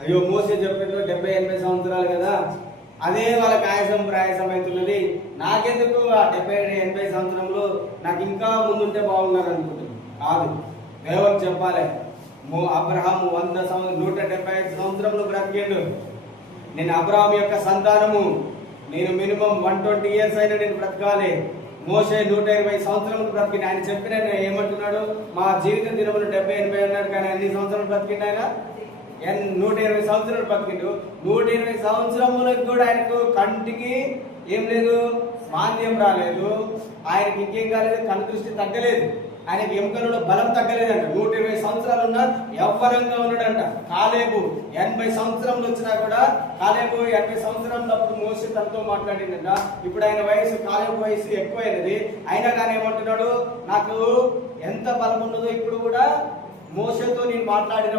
అయ్యో మోసే చెప్పినట్టు 70-80 సంవత్సరాలు కదా, అదే వాళ్ళకి ఆయాసం ప్రయాసం అవుతున్నది, నాకెందుకు ఆ 70-80 సంవత్సరంలో నాకు ఇంకా ముందుంటే బాగున్నారు అనుకుంటుంది. కాదు, దేవుని చెప్పాలి. అబ్రహాము 175 సంవత్సరంలో బ్రతికేండు. నేను అబ్రహాం యొక్క సంతానము, నేను మినిమం 120 years అయినా నేను బ్రతకాలి. మోసే 120 సంవత్సరములు బ్రతికింది. ఆయన చెప్పిన ఏమంటున్నాడు, మా జీవిత దినములు 70-80 అన్నాడు, కానీ అన్ని సంవత్సరాలు బ్రతికిండు ఆయన. 120 సంవత్సరాలు బతికిండు. 120 సంవత్సరములకు కూడా ఆయనకు కంటికి ఏం లేదు, మాంద్యం రాలేదు, ఆయనకి ఇంకేం కాలేదు, కను దృష్టి తగ్గలేదు, ఆయనకి ఎముకలలో బలం తగ్గలేదంట. 120 సంవత్సరాలు ఉన్న యవ్వనంగా ఉన్నాడంట. కాలేబు 80 సంవత్సరంలో వచ్చినా కూడా, కాలేబు 80 సంవత్సరంలో అప్పుడు మోసే తనతో మాట్లాడిందంట. ఇప్పుడు ఆయన వయసు, కాలేబు వయసు ఎక్కువైనది, అయినా కానీ ఏమంటున్నాడు, నాకు ఎంత బలం ఉన్నదో ఇప్పుడు కూడా మోసేతో నేను మాట్లాడిన